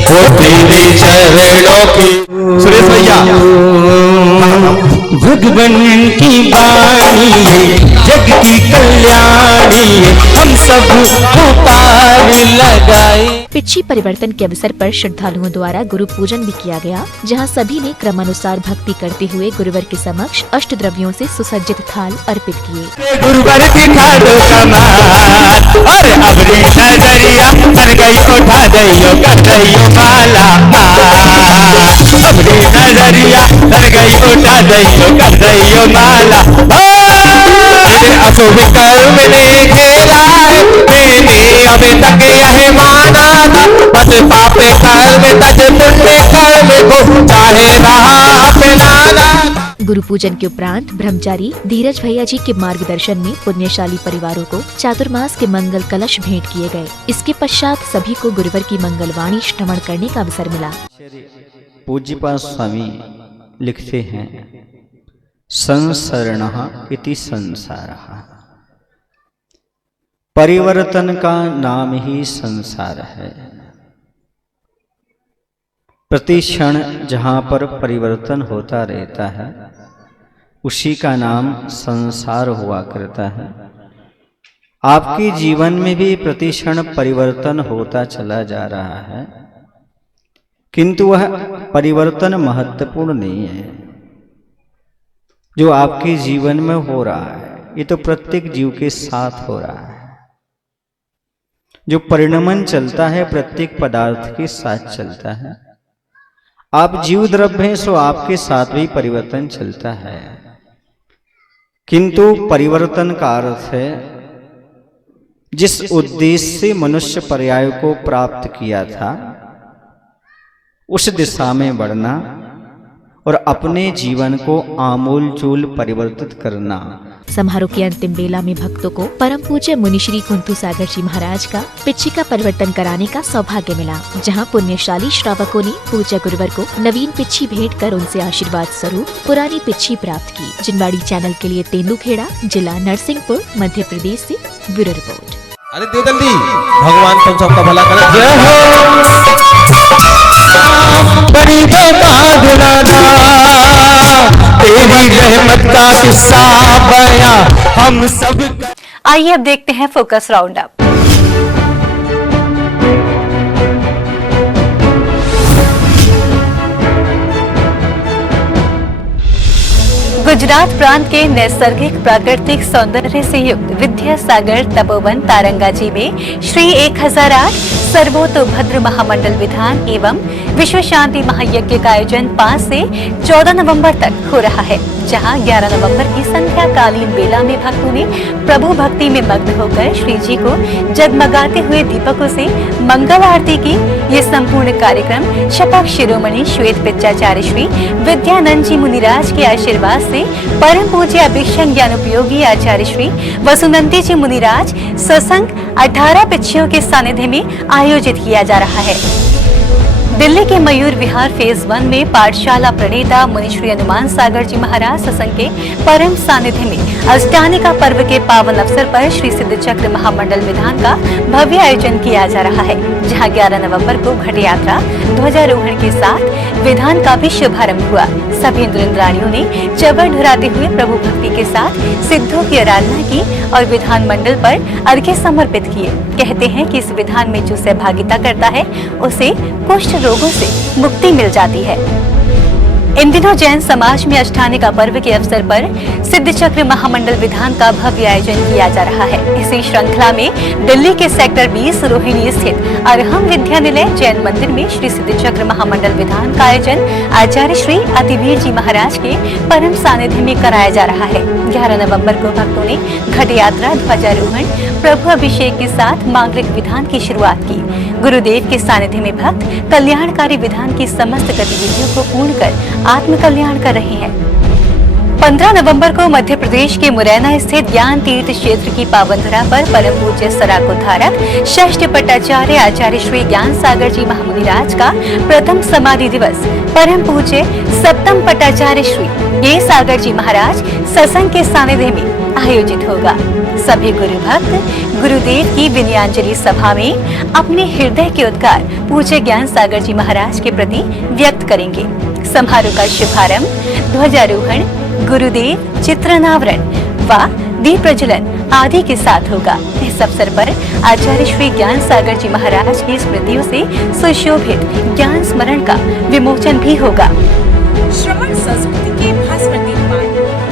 वो तेरे चरणों की। सुरेश भैया, भगवान की वाणी जग की कल्याणी हम सब पुकार लगाए। पिच्ची परिवर्तन के अवसर पर श्रद्धालुओं द्वारा गुरु पूजन भी किया गया, जहां सभी ने क्रमानुसार भक्ति करते हुए गुरुवर के समक्ष अष्ट द्रव्यों से सुसज्जित थाल अर्पित किए। गुरुवर दिखा दो कमाल और अबरी नजरिया बन गई, उठा दइयो कर दइयो माला, अबरी नजरिया बन गई, उठा दइयो कर दइयो माला। अशुभ कर्म ने खेला है मैंने अभी तक यह माना था, बस पापे कर्म तज पुण्य कर्म को चाहे रहा अपनाना। गुरु पूजन के उपरांत ब्रह्मचारी धीरज भैया जी के मार्गदर्शन में पुण्यशाली परिवारों को चातुर्मास के मंगल कलश भेंट किए गए। इसके पश्चात सभी को गुरुवर की मंगलवाणी श्रवण करने का अवसर मिला। पूज्यपाद स्वामी लिखते हैं, संसरणः इति संसारः, परिवर्तन का नाम ही संसार है। प्रति क्षण जहाँ पर परिवर्तन होता रहता है उसी का नाम संसार हुआ करता है। आपके जीवन में भी प्रति क्षण परिवर्तन होता चला जा रहा है, किंतु वह परिवर्तन महत्वपूर्ण नहीं है। जो आपके जीवन में हो रहा है ये तो प्रत्येक जीव के साथ हो रहा है। जो परिणमन चलता है प्रत्येक पदार्थ के साथ चलता है। आप जीव द्रव्य हैं सो आपके साथ भी परिवर्तन चलता है, किंतु परिवर्तन का अर्थ है जिस उद्देश्य से मनुष्य पर्याय को प्राप्त किया था उस दिशा में बढ़ना और अपने जीवन को आमूल चूल परिवर्तित करना। समारोह के अंतिम बेला में भक्तों को परम पूज्य मुनिश्री कुंतु सागर जी महाराज का पिच्छी का परिवर्तन कराने का सौभाग्य मिला, जहां पुण्यशाली श्रावकों ने पूज्य गुरुवर को नवीन पिच्छी भेंट कर उनसे आशीर्वाद स्वरूप पुरानी पिच्छी प्राप्त की। जिनवाड़ी चैनल के लिए तेंदुखेड़ा, जिला नरसिंहपुर, मध्य प्रदेश से ब्यूरो रिपोर्ट। अरे दे जल्दी, भगवान तुम सबका भला करे। जय हो बड़ी तेरी रहमत का किस्सा बया हम सब। आइए अब देखते हैं फोकस राउंड अप। गुजरात प्रांत के नैसर्गिक प्राकृतिक सौंदर्य से युक्त विद्यासागर तपोवन तारंगाजी में श्री 1008 सर्वोतोभद्र महामंडल विधान एवं विश्व शांति महायज्ञ का आयोजन 5 से 14 नवंबर तक हो रहा है, जहां 11 नवंबर की संध्या कालीन बेला में भक्तों ने प्रभु भक्ति में मग्न होकर श्री जी को जगमगाते हुए दीपकों से मंगल आरती की। ये संपूर्ण कार्यक्रम शपथ शिरोमणि श्वेत पिच्चाचार्य श्री विद्यानंद जी मुनिराज के आशीर्वाद से परम पूज्य अभिषेक ज्ञानोपयोगी आचार्य श्री वसुनंती जी मुनिराज सत्संग 18 पिच्छियों के सानिध्य में आयोजित किया जा रहा है। दिल्ली के मयूर विहार फेज 1 में पाठशाला प्रणेता मुनि श्री हनुमान सागर जी महाराज सत्संग के परम सानिध्य में अष्टानिका पर्व के पावन अवसर पर श्री सिद्ध चक्र महामंडल विधान का भव्य आयोजन किया जा रहा है, जहां 11 नवंबर को घट यात्रा ध्वजारोहण के साथ विधान का भी शुभारंभ हुआ। सभी इंद्राणियों ने चवर ढुराते हुए प्रभु भक्ति के साथ सिद्धों की आराधना की और विधान मंडल पर अर्घ्य समर्पित किए। कहते हैं कि इस विधान में जो सहभागिता करता है उसे कुष्ठ रोगों से मुक्ति मिल जाती है। इन दिनों जैन समाज में अष्टानिका पर्व के अवसर पर सिद्ध चक्र महामंडल विधान का भव्य आयोजन किया जा रहा है। इसी श्रृंखला में दिल्ली के सेक्टर 20 रोहिणी स्थित अरहम विद्यानिलय जैन मंदिर में श्री सिद्ध चक्र महामंडल विधान का आयोजन आचार्य श्री अतिवीर जी महाराज के परम सानिध्य में कराया जा रहा है। 11 नवंबर को भक्तों ने घट यात्रा, ध्वजारोहण, प्रभु अभिषेक के साथ मांगलिक विधान की शुरुआत की। गुरुदेव के सानिध्य में भक्त कल्याणकारी विधान की समस्त गतिविधियों को पूर्ण कर आत्म कल्याण कर रहे हैं। 15 नवंबर को मध्य प्रदेश के मुरैना स्थित ज्ञान तीर्थ क्षेत्र की पावनधरा पर परम पूज्य सराकोद्धारक षष्ठ पट्टाचार्य आचार्य श्री ज्ञान सागर जी महामुनिराज का प्रथम समाधि दिवस परम पूज्य सप्तम पट्टाचार्य श्री ये सागर जी महाराज सत्संग के सानिध्य में आयोजित होगा। सभी गुरु भक्त गुरुदेव की विनयाञ्जलि सभा में अपने हृदय के उद्गार पूज्य ज्ञान सागर जी महाराज के प्रति व्यक्त करेंगे। समारोह का शुभारंभ ध्वजारोहण, गुरुदेव चित्रनावरण व दीप प्रज्वलन आदि के साथ होगा। इस अवसर पर आचार्य श्री ज्ञान सागर जी महाराज की स्मृतियों से सुशोभित ज्ञान स्मरण का विमोचन भी होगा। श्रवण संस्कृति के भास्कर निर्माण,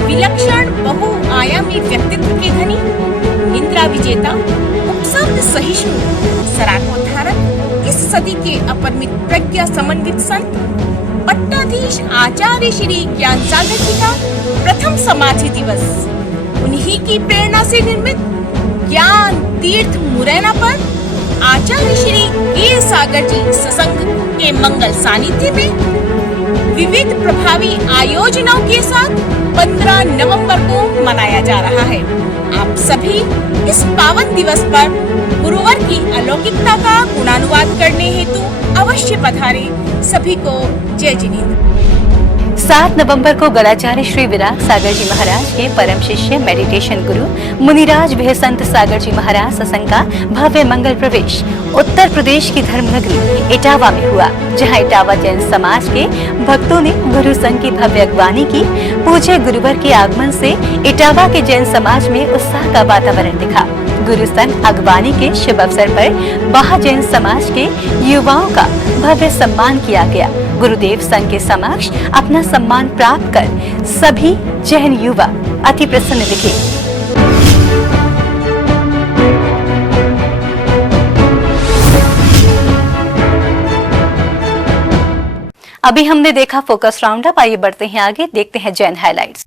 विलक्षण बहुआयामी व्यक्तित्व के धनी, इंदिरा विजेता, उपसर्ग सहिष्णु, सराकोद्धारक, इस सदी के अपरिमित प्रज्ञा समन्वित संत पट्टाधीश आचार्य श्री ज्ञान सागर जी का प्रथम समाधि दिवस उन्हीं की प्रेरणा से निर्मित ज्ञान तीर्थ मुरैना पर आचार्य श्री वीर सागर जी सत्संग के मंगल सानिध्य में विविध प्रभावी आयोजनों के साथ 15 नवंबर को मनाया जा रहा है। आप सभी इस पावन दिवस पर गुरुवर की अलौकिकता का गुणानुवाद करने हेतु अवश्य पधारें। सभी को जय जिनेंद्र। 7 नवंबर को गणाचार्य श्री विराग सागर जी महाराज के परम शिष्य मेडिटेशन गुरु मुनिराज भेसंत सागर जी महाराज सत्संग का भव्य मंगल प्रवेश उत्तर प्रदेश की धर्मनगरी इटावा में हुआ, जहां इटावा जैन समाज के भक्तों ने गुरु संघ की भव्य अगवानी की। पूज्य गुरुवर के आगमन से इटावा के जैन समाज में उत्साह का वातावरण दिखा। गुरु संघ अगवानी के शुभ अवसर पर महाजैन समाज के युवाओं का भव्य सम्मान किया गया। गुरुदेव संघ के समक्ष अपना सम्मान प्राप्त कर सभी जैन युवा अति प्रसन्न दिखे। अभी हमने देखा फोकस राउंड अप, आइए बढ़ते हैं आगे, देखते हैं जैन हाइलाइट्स।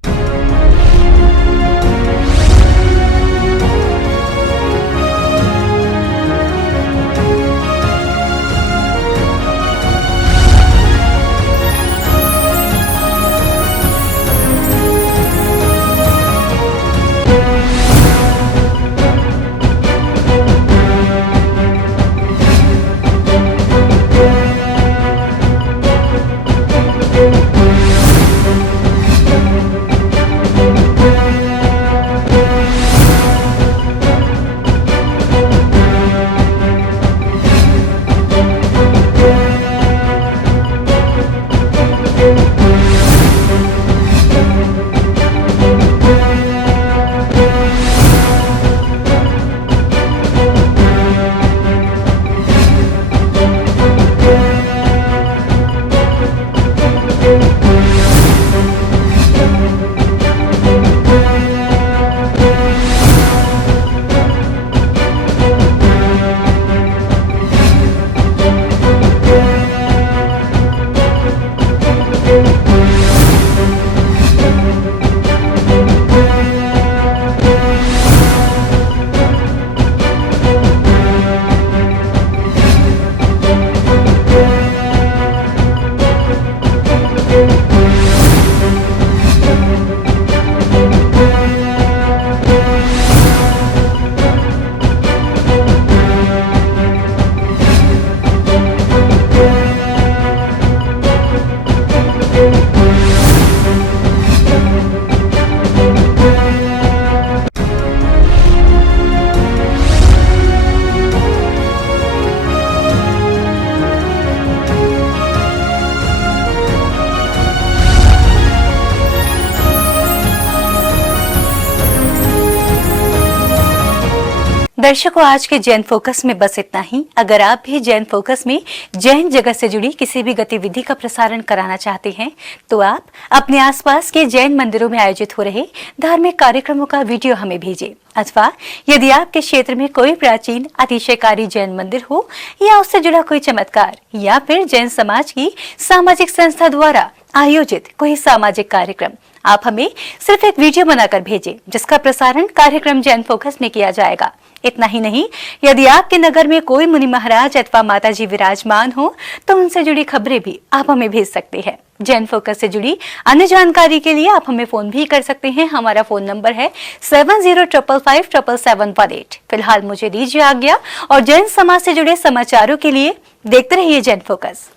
दर्शकों, आज के जैन फोकस में बस इतना ही। अगर आप भी जैन फोकस में जैन जगत से जुड़ी किसी भी गतिविधि का प्रसारण कराना चाहते हैं तो आप अपने आसपास के जैन मंदिरों में आयोजित हो रहे धार्मिक कार्यक्रमों का वीडियो हमें भेजें। अथवा यदि आपके क्षेत्र में कोई प्राचीन अतिशयकारी जैन मंदिर हो या उससे जुड़ा कोई चमत्कार या फिर जैन समाज की सामाजिक संस्था द्वारा आयोजित कोई सामाजिक कार्यक्रम, आप हमें सिर्फ एक वीडियो बनाकर भेजें जिसका प्रसारण कार्यक्रम जैन फोकस में किया जाएगा। इतना ही नहीं, यदि आपके नगर में कोई मुनि महाराज अथवा माता जी विराजमान हो तो उनसे जुड़ी खबरें भी आप हमें भेज सकते हैं। जैन फोकस से जुड़ी अन्य जानकारी के लिए आप हमें फोन भी कर सकते हैं। हमारा फोन नंबर है 7055577718। फिलहाल मुझे दीजिए आज्ञा और जैन समाज से जुड़े समाचारों के लिए देखते रहिए जैन फोकस।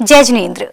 जय जिनेंद्र।